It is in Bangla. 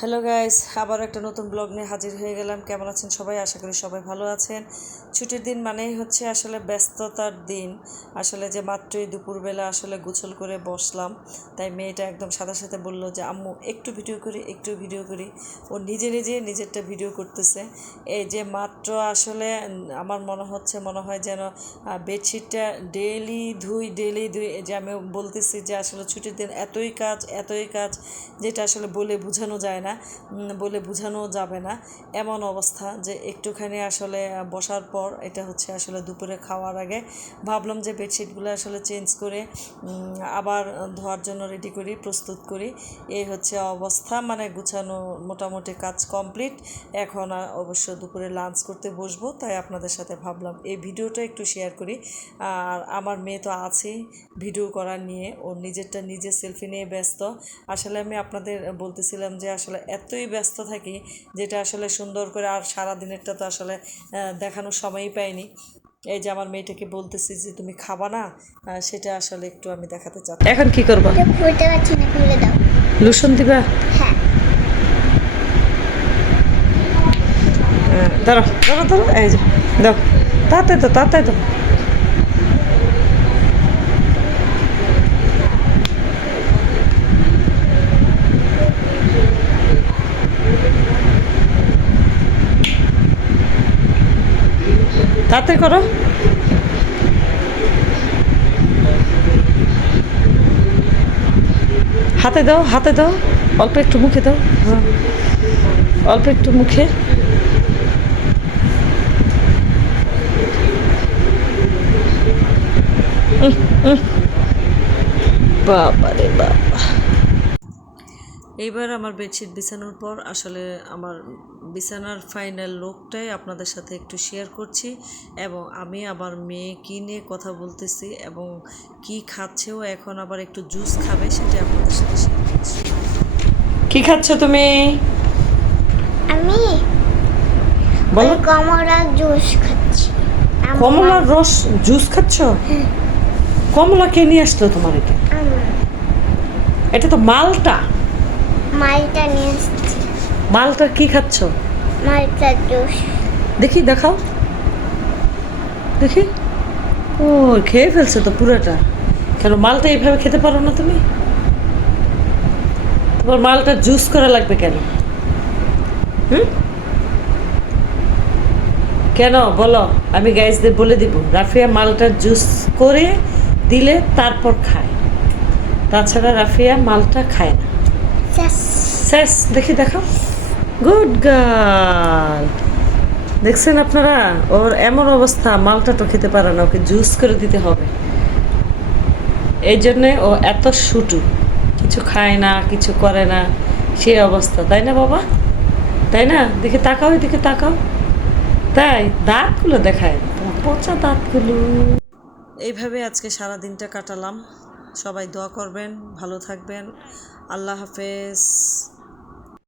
হ্যালো গাইস আবার একটা নতুন ব্লগ নিয়ে হাজির হয়ে গেলাম। কেমন আছেন সবাই? আশা করি সবাই ভালো আছেন। ছুটির দিন মানেই হচ্ছে আসলে ব্যস্ততার দিন। আসলে যে মাত্রই দুপুরবেলা আসলে গোসল করে বসলাম। তাই মেয়েটা একদম সাদা সাথে বলল যে, আম্মু, একটু ভিডিও করি, একটু ভিডিও করি। ও নিজে নিজে, নিজেরটা ভিডিও করতেছে। এই যে মাত্র আসলে আমার মনে হচ্ছে, মনে হয় যেন বেডশিটটা ডেইলি ধুই ডেইলি ধুই। যে আমি বলতেছি যে, আসলে ছুটির দিন এতই কাজ এতই কাজ, যেটা আসলে বলে বোঝানো যায় না বলে বোঝানো যাবে না। এমন অবস্থা যে একটুখানি আসলে বসার পর এটা হচ্ছে আসলে দুপুরে খাওয়ার আগে ভাবলাম যে বেডশিটগুলো আসলে চেঞ্জ করে আবার ধোয়ার জন্য রেডি করি, প্রস্তুত করি। এই হচ্ছে অবস্থা মানে গুছানো মোটামুটি কাজ কমপ্লিট এখন অবশ্য দুপুরে লাঞ্চ করতে বসবো, তাই আপনাদের সাথে ভাবলাম এই ভিডিওটা একটু শেয়ার করি। আর আমার মেয়ে তো আছেই ভিডিও করা নিয়ে। ওর নিজেরটা নিজে সেলফি নিয়ে ব্যস্ত। আসলে আমি আপনাদের বলতেছিলাম যে আসলে এতই ব্যস্ত থাকি যেটা আসলে সুন্দর করে আর সারা দিনেরটা তো আসলে দেখানোর সময়ই পাইনি। এই যে আমার মেয়েটাকে বলতেছি যে তুমি খাবা না? সেটা আসলে একটু আমি দেখাতে চাই এখন কি করব? লুসন দিবা? হ্যাঁ। দাঁড়ো দাঁড়ো দাঁড়ো এই যে দাও। তাড়াতাড়ি তো তাড়াতাড়ি তো তাড়াতাড়ি করো। হাতে দাও হাতে দাও। অল্প একটু মুখে দাও। হ্যাঁ। অল্প একটু মুখে। বাবা রে বাবা। এইবার আমার বেডশিট বিছানোর পর আসলে আমার বিছানার ফাইনাল লোকটাই আপনাদের সাথে একটু শেয়ার করছি এবং আমি আমার মেয়ে কী নিয়ে কথা বলতেছি এবং কি খাচ্ছেও এখন আবার একটু জুস খাবে সেটা আপনাদের সাথে শেয়ার করছি। কি খাচ্ছ তুমি? আমি বলো। কমলার জুস খাচ্ছি। কমলার রস জুস খাচ্ছ? কমলা কে নিয়ে আসলো তোমার এটা? এটা তো মালটা। মালটা নিয়ে এসছি। মালটা কি খাচ্ছ? মালটার জুস। দেখি দেখাও। দেখি। ও খেয়ে ফেলছে তো পুরোটা। কেন মালটা এইভাবে খেতে পারো না তুমি? তোমার মালটা জুস করা লাগবে কেন? হুম? কেন বলো আমি গাইজদের বলে দিব। রাফিয়া মালটা জুস করে দিলে তারপর খায়। তাছাড়া রাফিয়া মালটা খায় না। দেখি গুড গার্ল দেখছেন আপনারা? ওর এমন অবস্থা, মালটা তো খেতে পারে না, ওকে জুস করে দিতে হবে। এই জন্যে ও এত শুটু কিছু খায় না, কিছু করে না সেই অবস্থা। তাই না, বাবা? তাই না? দেখে তাকাও, এদিকে তাকাও। তাই, দাঁতগুলো দেখায়। পচা দাঁতগুলো। এইভাবে আজকে সারা দিনটা কাটালাম। সবাই দোয়া করবেন ভালো থাকবেন। আল্লাহ হাফেজ।